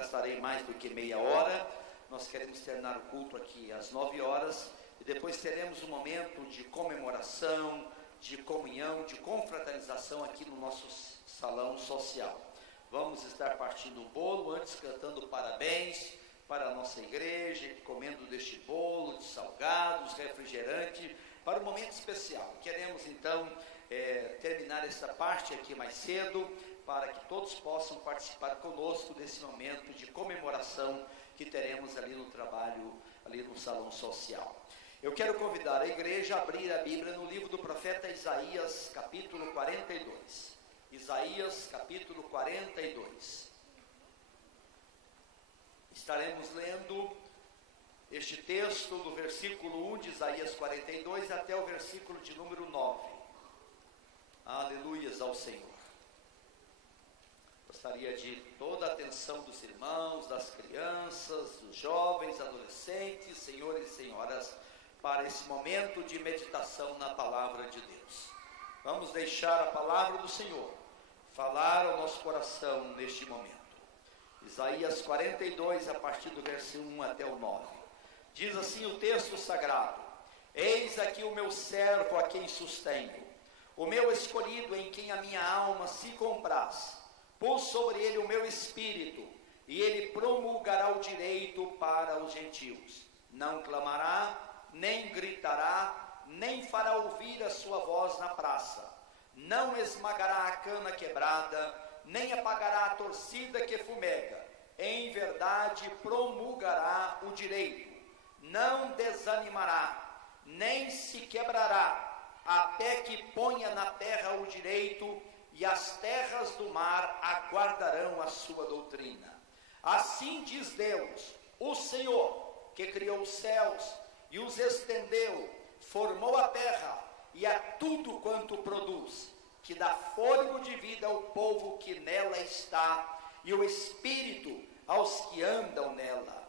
gastarei mais do que meia hora. Nós queremos terminar o culto aqui às 9 horas e depois teremos um momento de comemoração, de comunhão, de confraternização aqui no nosso salão social. Vamos estar partindo o bolo, antes cantando parabéns para a nossa igreja, comendo deste bolo, de salgados, refrigerante, para um momento especial. Queremos então terminar essa parte aqui mais cedo, para que todos possam participar conosco desse momento de comemoração que teremos ali no trabalho, ali no salão social. Eu quero convidar a igreja a abrir a Bíblia no livro do profeta Isaías, capítulo 42. Isaías, capítulo 42. Estaremos lendo este texto do versículo 1 de Isaías 42 até o versículo de número 9. Aleluias ao Senhor. Gostaria de toda a atenção dos irmãos, das crianças, dos jovens, adolescentes, senhores e senhoras, para esse momento de meditação na palavra de Deus. Vamos deixar a palavra do Senhor falar ao nosso coração neste momento. Isaías 42, a partir do versículo 1 até o 9. Diz assim o texto sagrado: Eis aqui o meu servo a quem sustenho, o meu escolhido em quem a minha alma se compraz. Pus sobre ele o meu espírito, e ele promulgará o direito para os gentios. Não clamará, nem gritará, nem fará ouvir a sua voz na praça. Não esmagará a cana quebrada, nem apagará a torcida que fumega. Em verdade promulgará o direito. Não desanimará, nem se quebrará, até que ponha na terra o direito, e as terras do mar aguardarão a sua doutrina. Assim diz Deus, o Senhor, que criou os céus e os estendeu, formou a terra e a tudo quanto produz, que dá fôlego de vida ao povo que nela está, e o espírito aos que andam nela.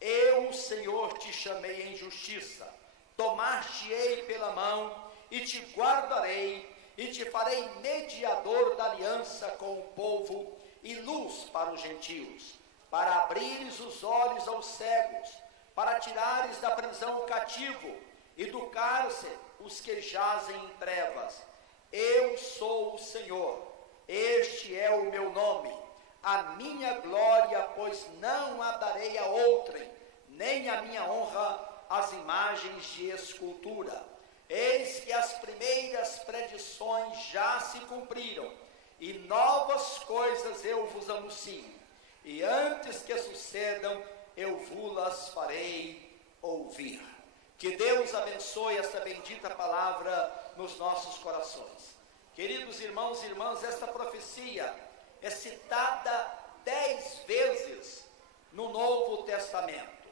Eu, o Senhor, te chamei em justiça, tomar-te-ei pela mão e te guardarei, e te farei mediador da aliança com o povo e luz para os gentios, para abrires os olhos aos cegos, para tirares da prisão o cativo e do cárcere os que jazem em trevas. Eu sou o Senhor, este é o meu nome, a minha glória, pois não a darei a outrem, nem a minha honra às imagens de escultura. Eis que as primeiras predições já se cumpriram, e novas coisas eu vos anuncio, e antes que sucedam, eu vos-las farei ouvir. Que Deus abençoe esta bendita palavra nos nossos corações. Queridos irmãos e irmãs, esta profecia é citada 10 vezes no Novo Testamento.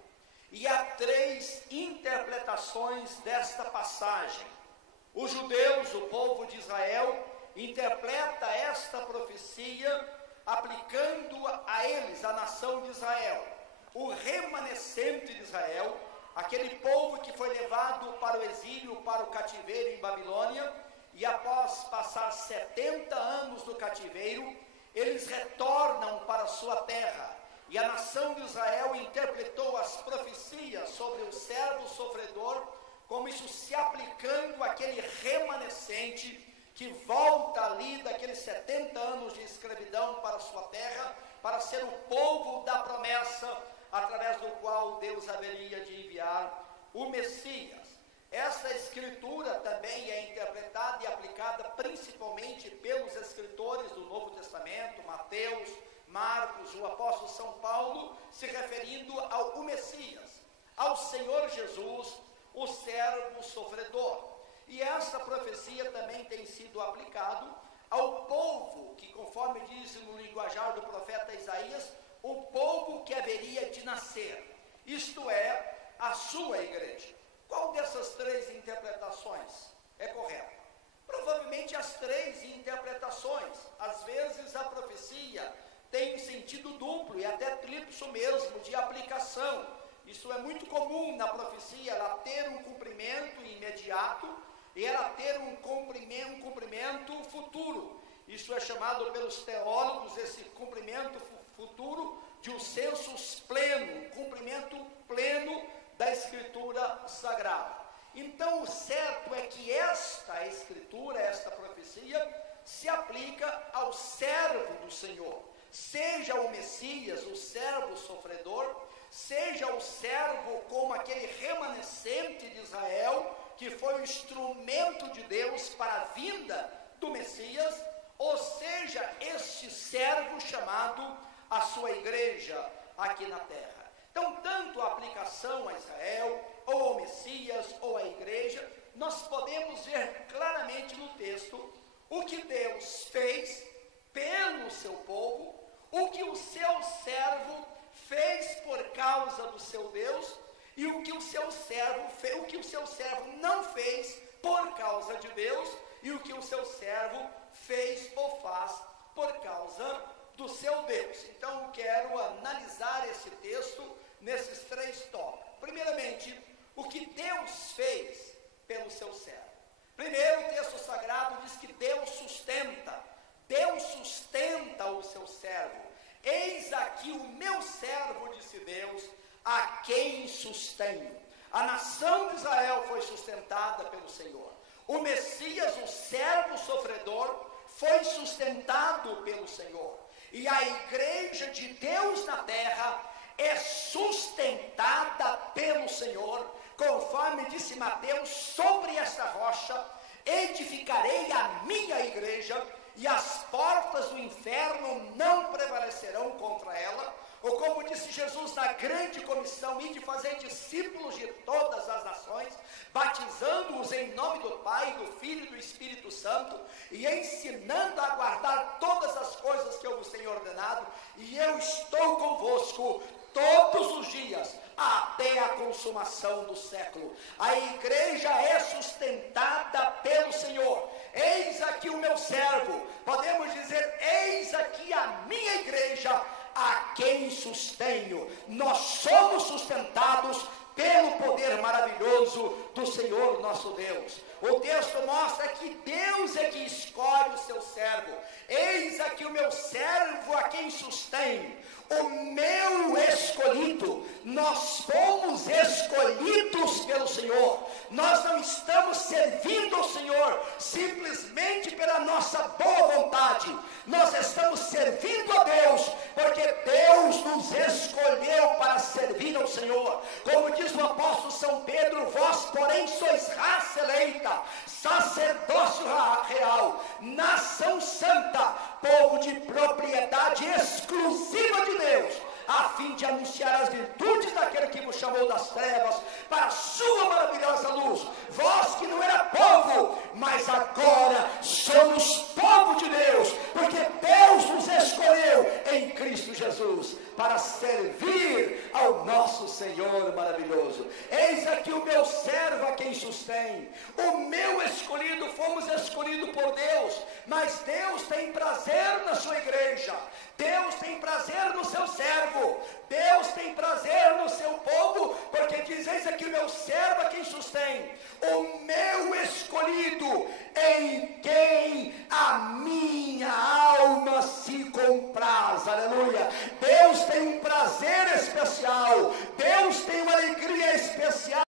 E há 3 interpretações desta passagem. Os judeus, o povo de Israel, interpreta esta profecia aplicando a eles, a nação de Israel. O remanescente de Israel, aquele povo que foi levado para o exílio, para o cativeiro em Babilônia, e após passar 70 anos no cativeiro, eles retornam para a sua terra. E a nação de Israel interpretou as profecias sobre o servo sofredor, como isso se aplicando àquele remanescente que volta ali daqueles 70 anos de escravidão para a sua terra, para ser o povo da promessa, através do qual Deus haveria de enviar o Messias. Esta escritura também é interpretada e aplicada principalmente pelos escritores do Novo Testamento, Mateus, Marcos, o apóstolo São Paulo, se referindo ao Messias, ao Senhor Jesus, o servo sofredor. E essa profecia também tem sido aplicado ao povo, que conforme diz no linguajar do profeta Isaías, o povo que haveria de nascer, isto é, a sua igreja. Qual dessas 3 interpretações é correta? Provavelmente as 3 interpretações. Às vezes a profecia tem sentido duplo e até triplo mesmo de aplicação. Isso é muito comum na profecia, ela ter um cumprimento imediato e ela ter um cumprimento futuro. Isso é chamado pelos teólogos, esse cumprimento futuro, de um sensus pleno, um cumprimento pleno da Escritura Sagrada. Então, o certo é que esta Escritura, esta profecia, se aplica ao servo do Senhor, seja o Messias, o servo sofredor, seja o servo como aquele remanescente de Israel, que foi o instrumento de Deus para a vinda do Messias, ou seja, este servo chamado a sua igreja aqui na terra. Então, tanto a aplicação a Israel, ou ao Messias, ou à igreja, nós podemos ver claramente no texto o que Deus fez pelo seu povo, o que o seu servo fez por causa do seu Deus, e o que o seu servo não fez por causa de Deus, e o que o seu servo fez ou faz por causa do seu Deus. Então, eu quero analisar esse texto nesses três tópicos. Primeiramente, o que Deus fez pelo seu servo. Primeiro, o texto sagrado diz que Deus sustenta o seu servo. Eis aqui o meu servo, disse Deus, a quem sustenho. A nação de Israel foi sustentada pelo Senhor. O Messias, o servo sofredor, foi sustentado pelo Senhor. E a igreja de Deus na terra é sustentada pelo Senhor, conforme disse Mateus: sobre esta rocha edificarei a minha igreja, e as portas do inferno não prevalecerão contra ela. Ou como disse Jesus na grande comissão: ide fazer discípulos de todas as nações, batizando-os em nome do Pai, do Filho e do Espírito Santo, e ensinando a guardar todas as coisas que eu vos tenho ordenado, e eu estou convosco todos os dias, até a consumação do século. A igreja é sustentada pelo Senhor. Eis aqui o meu servo, podemos dizer: eis aqui a minha igreja, a quem sustenho. Nós somos sustentados pelo poder maravilhoso do Senhor nosso Deus. O texto mostra que Deus é que escolhe o seu servo. Eis aqui o meu servo, a quem sustenho. O meu escolhido. Nós fomos escolhidos pelo Senhor. Nós não estamos servindo ao Senhor simplesmente pela nossa boa vontade. Nós estamos servindo a Deus porque Deus nos escolheu para servir ao Senhor. Como diz o apóstolo São Pedro: vós, porém, sois raça eleita, sacerdócio real, nação santa, povo de propriedade exclusiva de Deus, a fim de anunciar as virtudes daquele que vos chamou das trevas para a sua maravilhosa luz. Vós que não era povo, mas agora somos povo de Deus, porque Deus nos escolheu em Cristo Jesus para servir ao nosso Senhor maravilhoso. Eis aqui o meu servo, a quem sustém. O meu escolhido, fomos escolhidos por Deus, mas Deus tem prazer na sua igreja. Deus tem prazer no seu servo. Deus tem prazer no seu povo, porque diz: eis aqui o meu servo, a quem sustém. O meu escolhido, em quem a minha alma se compraz. Aleluia. Deus tem um prazer especial. Deus tem uma alegria especial.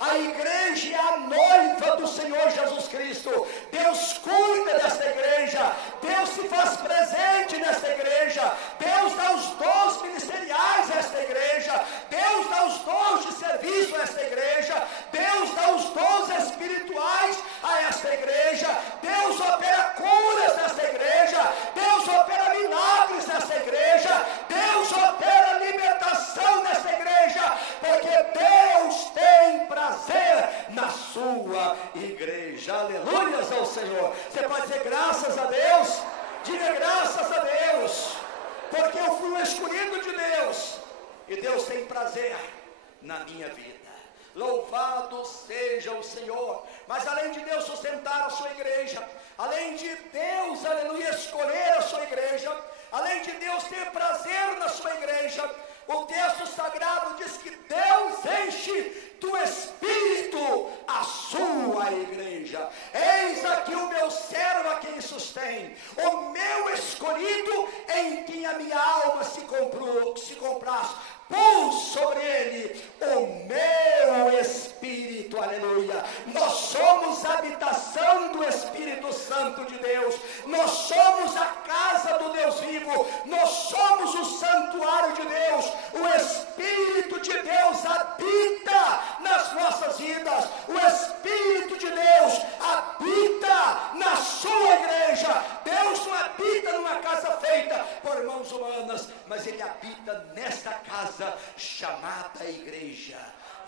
A igreja é a noiva do Senhor Jesus Cristo. Deus cuida desta igreja. Deus se faz presente nesta igreja. Deus dá os dons ministeriais a esta igreja. Deus dá os dons de serviço a esta igreja. Deus dá os dons espirituais a esta igreja. Deus opera curas nesta igreja. Deus opera milagres nesta igreja. Deus opera libertação nesta igreja, porque Deus tem prazer na sua igreja. Aleluias ao Senhor. Você pode dizer graças a Deus? Diga graças a Deus, porque eu fui um escolhido de Deus, e Deus tem prazer na minha vida. Louvado seja o Senhor. Mas além de Deus sustentar a sua igreja, além de Deus, aleluia, escolher a sua igreja, além de Deus ter prazer na sua igreja, o texto sagrado diz que Deus enche do Espírito a sua igreja. Eis aqui o meu servo, a quem sustém, o meu escolhido, em quem a minha alma compraz, pus sobre ele o meu Espírito, aleluia. Nós somos a habitação do Espírito Santo de Deus, nós somos a casa do Deus vivo, nós somos o santuário de Deus. O Espírito de Deus habita nas nossas vidas, o Espírito de Deus habita na sua igreja. Deus não habita numa casa feita por mãos humanas, mas Ele habita nesta casa chamada igreja.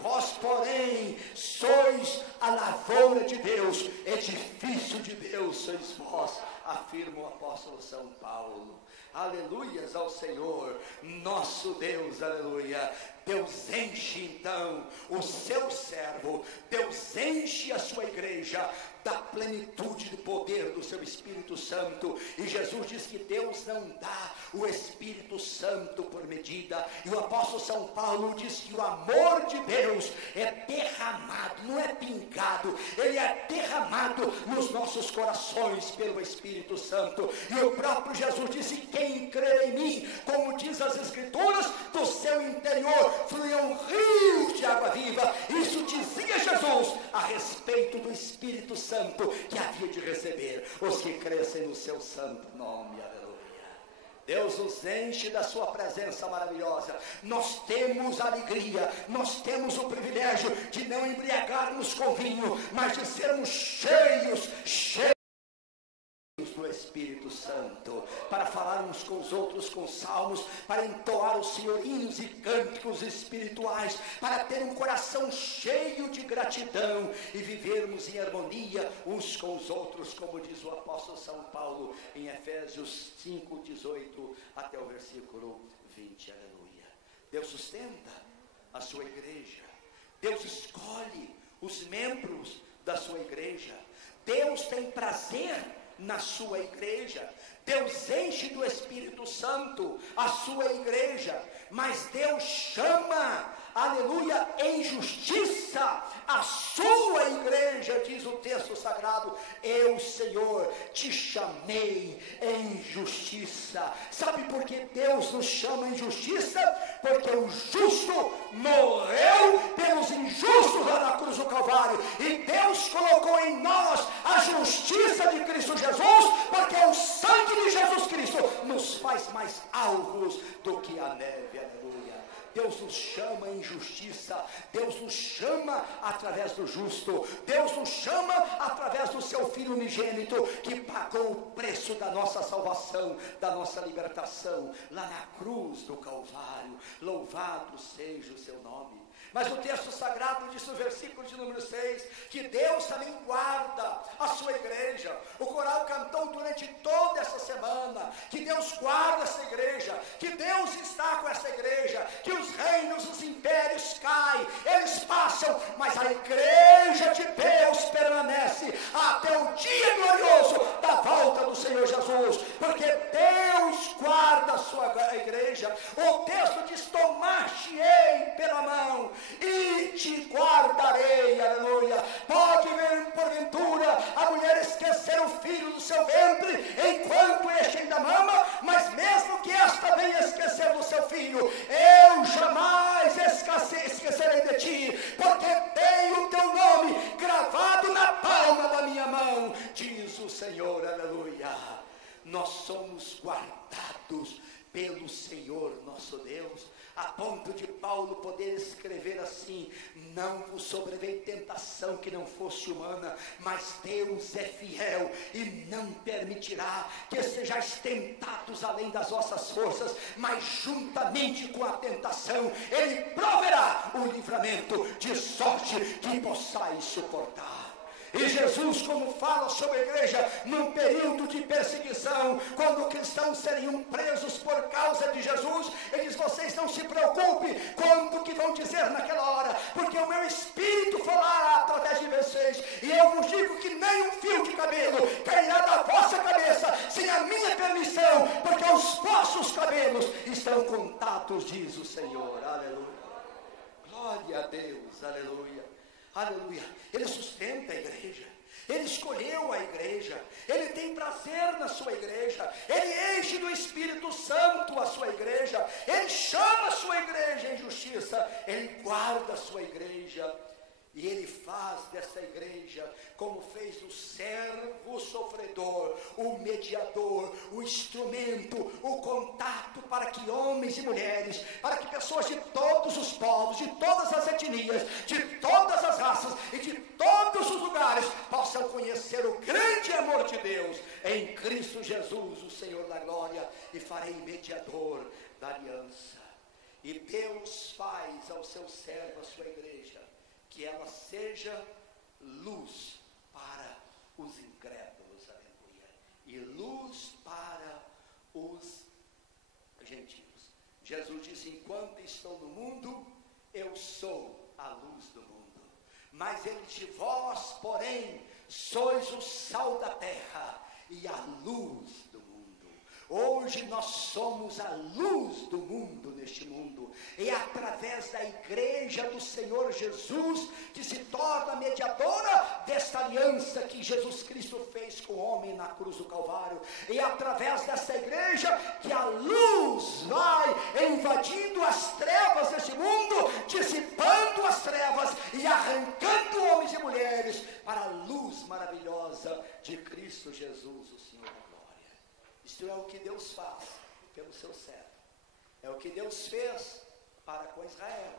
Vós, porém, sois a lavoura de Deus, edifício de Deus sois vós, afirma o apóstolo São Paulo. Aleluias ao Senhor, nosso Deus, aleluia. Deus enche então o seu servo, Deus enche a sua igreja da plenitude do poder do seu Espírito Santo. E Jesus diz que Deus não dá o Espírito Santo por medida. E o apóstolo São Paulo diz que o amor de Deus é derramado, não é pingado, ele é derramado nos nossos corações pelo Espírito Santo. E o próprio Jesus disse: quem crê em mim, como diz as Escrituras, do seu interior fluirão rios de água viva. Isso dizia Jesus a respeito do Espírito Santo que havia de receber os que crescem no seu santo nome. Aleluia. Deus nos enche da sua presença maravilhosa. Nós temos alegria, nós temos o privilégio de não embriagarmos com vinho, mas de sermos cheios do Espírito Santo, para falar uns com os outros com salmos, para entoar os Senhor hinos e cânticos espirituais, para ter um coração cheio de gratidão e vivermos em harmonia uns com os outros, como diz o apóstolo São Paulo em Efésios 5, 18 até o versículo 20. Aleluia. Deus sustenta a sua igreja, Deus escolhe os membros da sua igreja, Deus tem prazer na sua igreja, Deus enche do Espírito Santo a sua igreja, mas Deus chama, aleluia, em justiça a sua igreja, diz o texto sagrado. Eu, Senhor, te chamei em justiça. Sabe por que Deus nos chama em justiça? Porque o justo morreu pelos injustos lá na cruz do Calvário, e Deus colocou em nós a justiça de Cristo Jesus, porque o sangue de Jesus Cristo nos faz mais alvos do que a neve. Aleluia. Deus nos chama em justiça, Deus nos chama através do justo, Deus nos chama através do seu Filho unigênito, que pagou o preço da nossa salvação, da nossa libertação, lá na cruz do Calvário. Louvado seja o seu nome. Mas o texto sagrado diz no versículo de número 6, que Deus também guarda a sua igreja. O coral cantou durante toda essa semana, que Deus guarda essa igreja, que Deus está com essa igreja, que os reinos, os impérios caem, eles passam, mas a igreja de Deus permanece até o dia glorioso da volta do Senhor Jesus, porque Deus guarda a sua igreja. O texto diz: tomar-te-ei pela mão e te guardarei. Aleluia. Pode ver porventura a mulher esquecer o filho do seu ventre enquanto este ainda mama, mas mesmo que esta venha esquecer do seu filho, eu jamais esquecerei de ti, porque tenho o teu nome gravado na palma da minha mão, diz o Senhor. Aleluia. Nós somos guardados pelo Senhor nosso Deus, a ponto de Paulo poder escrever assim: não vos sobreveio tentação que não fosse humana, mas Deus é fiel e não permitirá que sejais tentados além das vossas forças, mas juntamente com a tentação Ele proverá o livramento, de sorte que possais suportar. E Jesus, como fala sobre a igreja num período de perseguição, quando cristãos seriam presos por causa de Jesus, ele diz: vocês não se preocupem quanto que vão dizer naquela hora, porque o meu Espírito falará através de vocês, e eu vos digo que nem um fio de cabelo cairá da vossa cabeça sem a minha permissão, porque os vossos cabelos estão contados, diz o Senhor. Aleluia. Glória a Deus. Aleluia. Aleluia. Ele sustenta a igreja, Ele escolheu a igreja, Ele tem prazer na sua igreja, Ele enche do Espírito Santo a sua igreja, Ele chama a justiça, Ele guarda a sua igreja. E Ele faz dessa igreja, como fez o servo sofredor, o mediador, o instrumento, o contato para que homens e mulheres, para que pessoas de todos os povos, de todas as etnias, de todas as raças e de todos os lugares possam conhecer o grande amor de Deus em Cristo Jesus, o Senhor da glória, e farei mediador da aliança. E Deus faz ao seu servo, a sua igreja, que ela seja luz para os incrédulos, aleluia, e luz para os gentios. Jesus disse: enquanto estou no mundo, eu sou a luz do mundo. Mas ele de vós, porém, sois o sal da terra e a luz do mundo. Hoje nós somos a luz do mundo neste mundo. É através da igreja do Senhor Jesus que se torna mediadora desta aliança que Jesus Cristo fez com o homem na cruz do Calvário. É através dessa igreja que a luz vai invadindo as trevas deste mundo, dissipando as trevas e arrancando homens e mulheres para a luz maravilhosa de Cristo Jesus, o Senhor da glória. Isto é o que Deus faz pelo seu servo. É o que Deus fez para com Israel.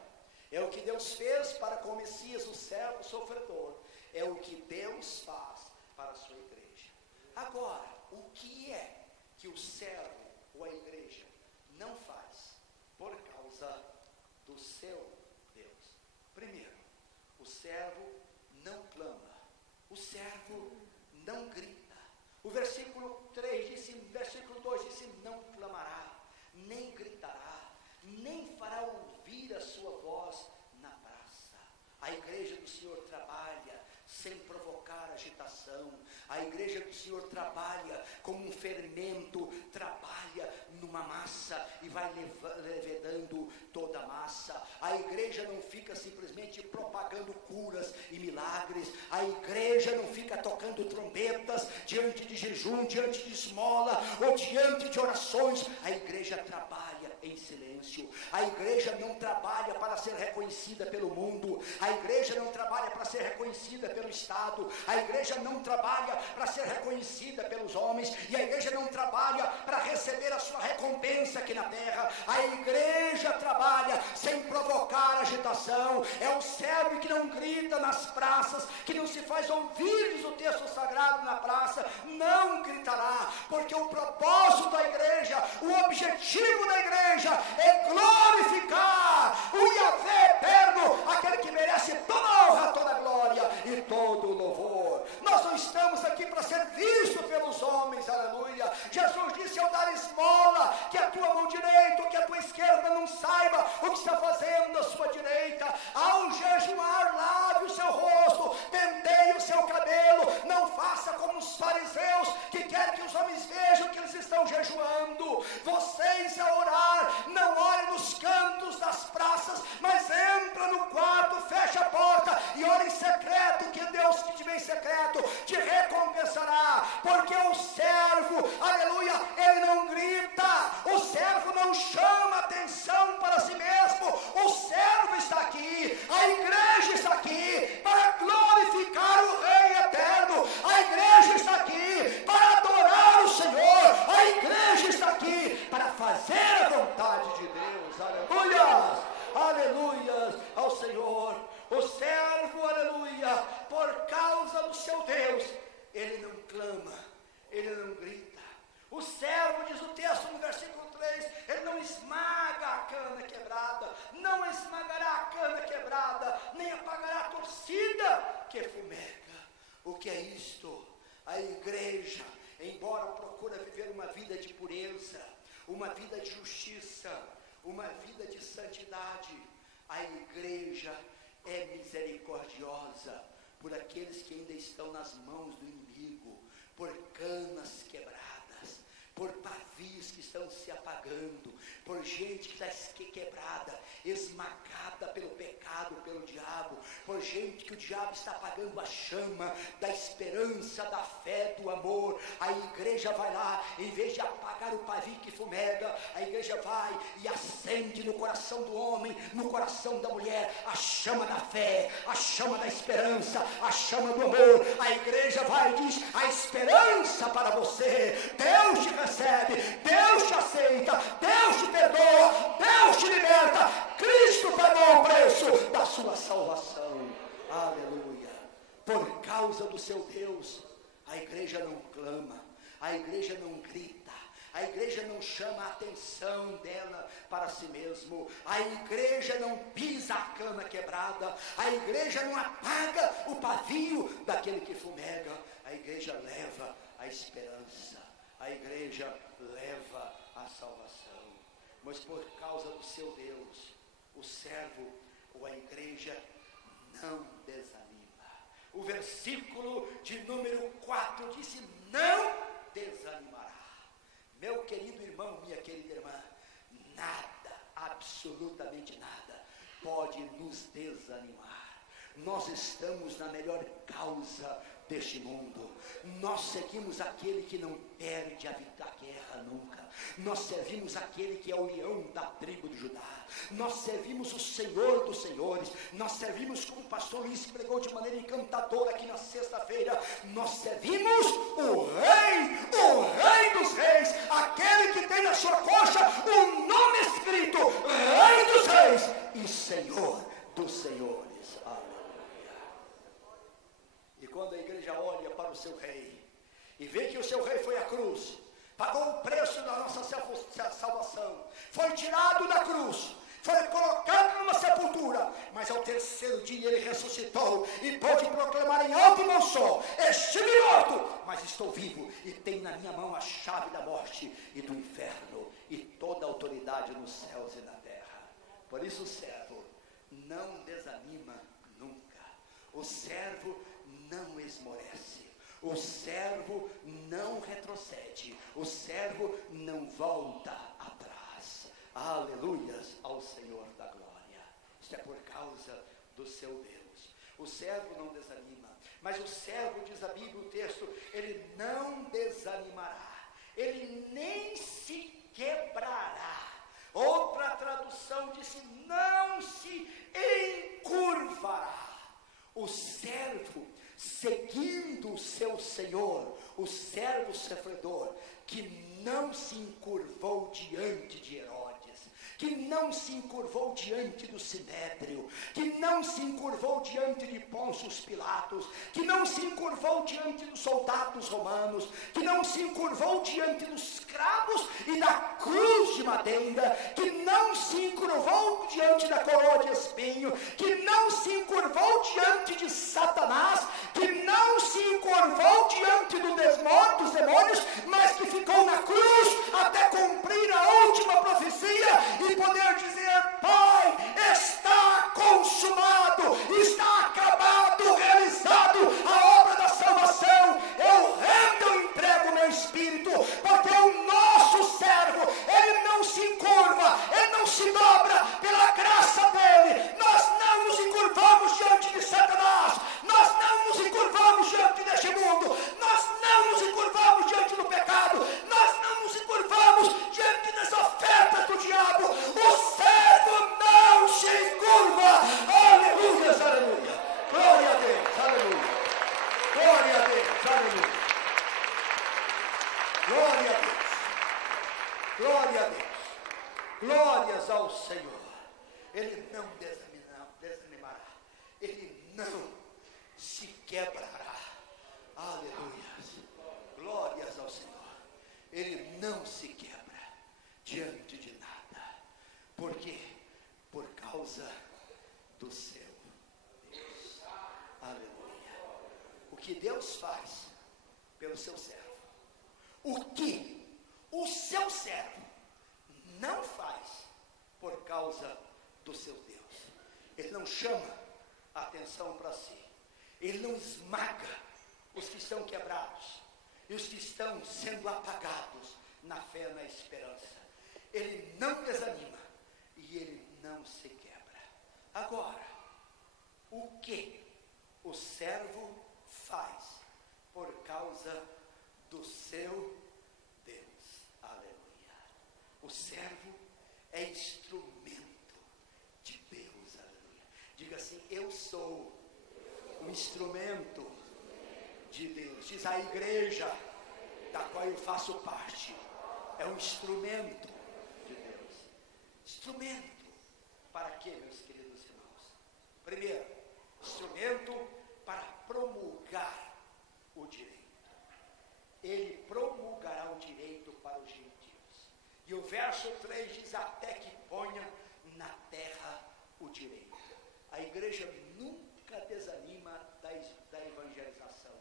É o que Deus fez para com o Messias, o servo sofredor. É o que Deus faz para a sua igreja. Agora, o que é que o servo ou a igreja não faz por causa do seu Deus? Primeiro, o servo não clama. O servo não grita. O versículo 3 disse, versículo 2 disse: não clamará, nem gritará, nem fará ouvir a sua voz na praça. A igreja do Senhor trabalha sem provocar agitação. A igreja do Senhor trabalha como um fermento, trabalha numa massa e vai levedando toda a massa. A igreja não fica simplesmente propagando curas e milagres. A igreja não fica tocando trombetas diante de jejum, diante de esmola ou diante de orações. A igreja trabalha em silêncio. A igreja não trabalha para ser reconhecida pelo mundo. A igreja não trabalha para ser reconhecida pelo Estado. A igreja não trabalha para ser reconhecida pelos homens. E a igreja não trabalha para receber a sua recompensa aqui na terra. A igreja trabalha sem provocar agitação. É o servo que não grita nas praças, que não se faz ouvir, diz o texto sagrado, na praça. Não gritará, porque o propósito da igreja, o objetivo da igreja é glorificar o Yahvé eterno, aquele que merece toda a honra, toda a glória e todo o louvor. Nós não estamos aqui para ser vistos pelos homens, aleluia. Jesus disse ao dar esmola, que a tua mão direita ou que a tua esquerda não saiba o que está fazendo a sua direita. Ao jejuar, lave o seu rosto, penteie o seu cabelo, não faça como os fariseus, que querem que os homens vejam que eles estão jejuando. Vocês, a orar, não orem nos cantos das praças, mas entra no quarto, fecha a porta e ora em secreto, que Deus que te vê em secreto te recompensará. Porque o servo, aleluia, ele não grita, o servo não chama atenção para si mesmo. O servo está aqui, a igreja está aqui para glorificar o Rei eterno. A igreja está aqui para adorar o Senhor. A igreja está aqui para fazer a vontade de Deus. Aleluia, aleluia ao Senhor. O servo, aleluia, por causa do seu Deus, ele não clama, ele não grita. O servo, diz o texto no versículo 3, ele não esmaga a cana quebrada, não esmagará a cana quebrada, nem apagará a torcida que fumega. O que é isto? A igreja, embora procura viver uma vida de pureza, uma vida de justiça, uma vida de santidade, a igreja é misericordiosa por aqueles que ainda estão nas mãos do inimigo, por canas quebradas, por pavios que estão se apagando, por gente que está quebrada, esmagada pelo pecado, pelo diabo, por gente que o diabo está apagando a chama da esperança, da fé, do amor. A igreja vai lá, em vez de apagar o pavio que fumega, a igreja vai e acende no coração do homem, no coração da mulher, a chama da fé, a chama da esperança, a chama do amor. A igreja vai e diz: a esperança para você. Deus te recebe, Deus te aceita, Deus te perdoa, Deus te liberta. Cristo pagou o preço da sua salvação. Aleluia. Por causa do seu Deus, a igreja não clama, a igreja não grita, a igreja não chama a atenção dela para si mesmo, a igreja não pisa a cama quebrada, a igreja não apaga o pavio daquele que fumega. A igreja leva a esperança, a igreja leva a salvação. Mas por causa do seu Deus, o servo ou a igreja não desanima. O versículo de número 4 disse: não desanimará. Meu querido irmão, minha querida irmã, nada, absolutamente nada, pode nos desanimar. Nós estamos na melhor causa deste mundo. Nós seguimos aquele que não perde a guerra nunca. Nós servimos aquele que é o leão da tribo de Judá. Nós servimos o Senhor dos senhores. Nós servimos, como o pastor Luiz pregou de maneira encantadora aqui na sexta-feira, nós servimos o Rei dos reis, aquele que tem na sua coxa o nome escrito Rei dos reis e Senhor dos senhores. Aleluia. E quando a igreja olha para o seu rei e vê que o seu rei foi à cruz, pagou o preço da nossa salvação, foi tirado da cruz, foi colocado numa sepultura, mas ao terceiro dia ele ressuscitou e pôde proclamar em alto e bom som: estive morto, mas estou vivo e tenho na minha mão a chave da morte e do inferno e toda a autoridade nos céus e na terra. Por isso o servo não desanima nunca, o servo não esmorece, o servo não retrocede, o servo não volta atrás. Aleluias ao Senhor da glória. Isto é por causa do seu Deus. O servo não desanima, mas o servo, diz a Bíblia, o texto, ele não desanimará, ele nem se quebrará. Outra tradução disse: não se encurvará. O servo, seguindo o seu Senhor, o servo sofredor, que não se encurvou diante de Herodes, que não se encurvou diante do Sinédrio, que não se encurvou diante de Pôncio Pilatos, que não se encurvou diante dos soldados romanos, que não se encurvou diante dos cravos e da cruz de madeira, que não se encurvou diante da coroa de espinho, que não se encurvou diante de Satanás, que não se encurvou diante dos demônios, mas que ficou na cruz até cumprir a última profecia e poder dizer: Pai, está consumado, está acabado, realizado a obra da salvação. Eu rendo, eu entrego o meu espírito, porque o nosso servo, ele não se encurva, ele não se dobra pela graça dele. Nós não nos encurvamos diante de Satanás, nós não nos encurvamos diante deste mundo, nós não nos encurvamos diante do pecado, nós não nos encurvamos diante das ofertas do diabo. O servo não se encurva. Aleluia, aleluia. Glória a Deus, aleluia. Glória a Deus, aleluia. Glória a Deus. Glória a Deus. Glórias ao Senhor. Ele não desanimará. Ele não se quebrará. Aleluia. Glórias ao Senhor. Ele não se quebra diante de nada. Por quê? Por causa do seu Deus. Aleluia. O que Deus faz pelo seu servo, o que o seu servo não faz por causa do seu Deus. Ele não chama a atenção para si, ele não esmaga os que estão quebrados e os que estão sendo apagados na fé, na esperança. Ele não desanima e ele não se quebra. Agora, o que o servo faz por causa do seu Deus? Aleluia. O servo é instrumento um instrumento de Deus. Diz: a igreja da qual eu faço parte é um instrumento de Deus. Instrumento para quê, meus queridos irmãos? Primeiro, instrumento para promulgar o direito. Ele promulgará o direito para os gentios. E o verso 3 diz: até que ponha na terra o direito. A igreja nunca desanima da evangelização.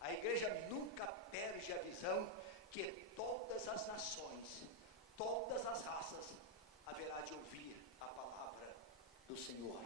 A igreja nunca perde a visão que todas as nações, todas as raças, haverá de ouvir a palavra do Senhor,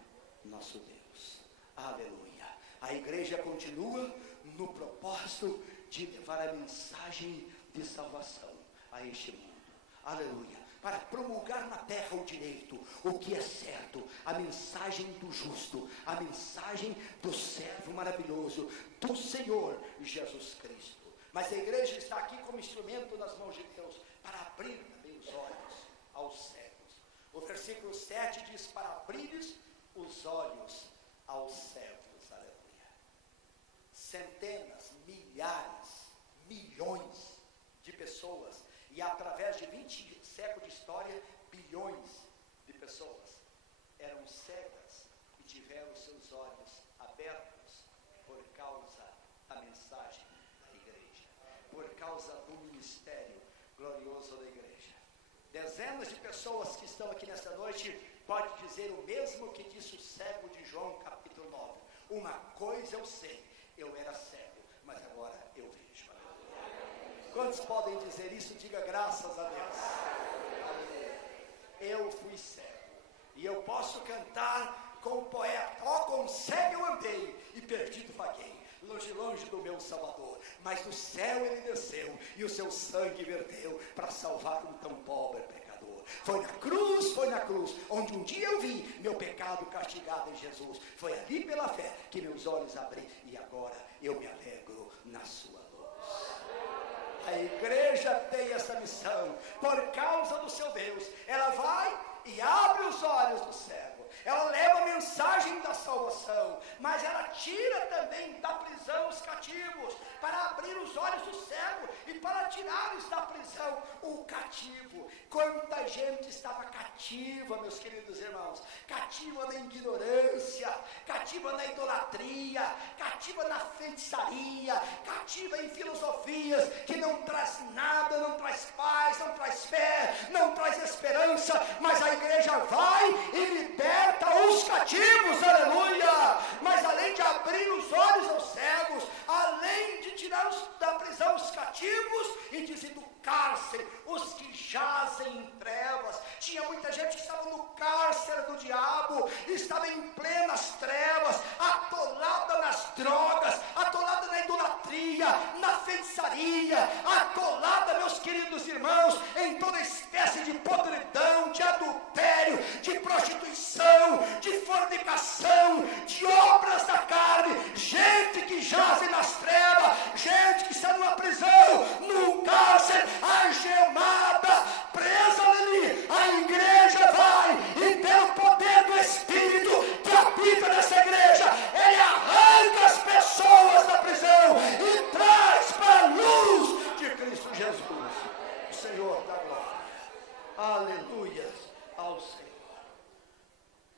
nosso Deus. Aleluia. A igreja continua no propósito de levar a mensagem de salvação a este mundo. Aleluia. Para promulgar na terra o direito, o que é certo, a mensagem do justo, a mensagem do servo maravilhoso, do Senhor Jesus Cristo. Mas a igreja está aqui como instrumento nas mãos de Deus, para abrir também os olhos aos cegos. O versículo 7 diz: para abrires os olhos aos cegos. Aleluia. Centenas, milhares, milhões de pessoas, e através de 20 séculos de história, bilhões de pessoas eram cegas e tiveram seus olhos abertos por causa da mensagem da igreja, por causa do ministério glorioso da igreja. Dezenas de pessoas que estão aqui nesta noite podem dizer o mesmo que disse o cego de João capítulo 9: uma coisa eu sei, eu era cego, mas agora eu vejo. Quantos podem dizer isso? Diga graças a Deus. Eu fui cego, e eu posso cantar com o poeta: ó, com cego eu andei e perdido vaguei, longe, longe do meu Salvador, mas do céu ele desceu e o seu sangue verteu para salvar um tão pobre pecador. Foi na cruz, onde um dia eu vi meu pecado castigado em Jesus. Foi ali pela fé que meus olhos abri, e agora eu me alegro na sua luz. A igreja tem essa missão, por causa do seu Deus. Ela vai e abre os olhos do cego, ela leva a mensagem da salvação, mas ela tira também da prisão os cativos, para abrir os olhos do cego e para tirar-lhes da prisão o cativo. Quanta gente estava cativa, meus queridos irmãos, cativa na ignorância, cativa na idolatria, cativa na feitiçaria, cativa em filosofias que não traz nada, não traz paz, não traz fé, não traz esperança. Mas a igreja vai e liberta os cativos, aleluia. Mas além de abrir os olhos aos cegos, além de tirar da prisão os cativos e dizer do cárcere os que jazem em trevas. Tinha muita gente que estava no cárcere do diabo, estava em plenas trevas, atolada nas drogas, atolada na idolatria, na feitiçaria, atolada, meus queridos irmãos, em toda espécie de podridão, de adultério, de prostituição, de fornicação, de obras da carne. Gente que jaze nas trevas, gente que está numa prisão, num cárcere, algemada, presa ali. A igreja vai, e pelo poder do Espírito que habita nessa igreja, ele arranca as pessoas da prisão e traz para a luz de Cristo Jesus, o Senhor da glória. Aleluia ao Senhor.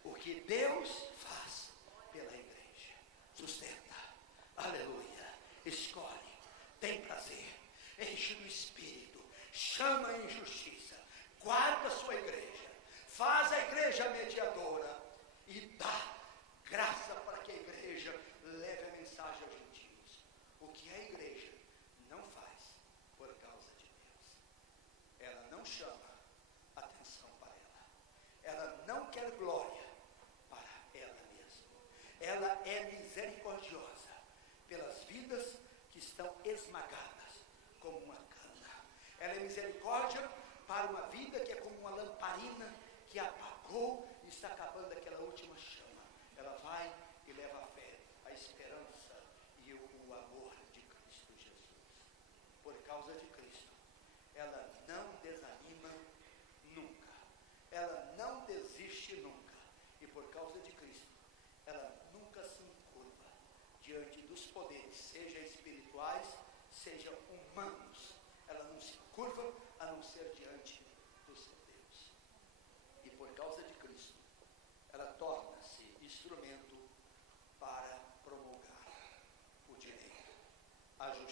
O que Deus faz pela igreja, sustenta, aleluia, escolhe, tem prazer, enche do Espírito, chama em justiça, guarda a sua igreja, faz a igreja mediadora e dá graça para que a igreja leve a mensagem aos gentios. O que a igreja não faz por causa de Deus, ela não chama atenção para ela não quer glória para ela mesma, ela é misericordiosa pelas vidas que estão esmagadas como uma cana. Ela é misericórdia para uma vida que é como uma lamparina que apagou e está acabando aquela última chama. Ela vai e leva a fé, a esperança e o amor de Cristo Jesus. Por causa de Cristo, ela não desanima nunca, ela não desiste nunca, e por causa de Cristo, ela nunca diante dos poderes, seja espirituais, seja humanos. Ela não se curva a não ser diante do seu Deus. E por causa de Cristo, ela torna-se instrumento para promulgar o direito, a justiça,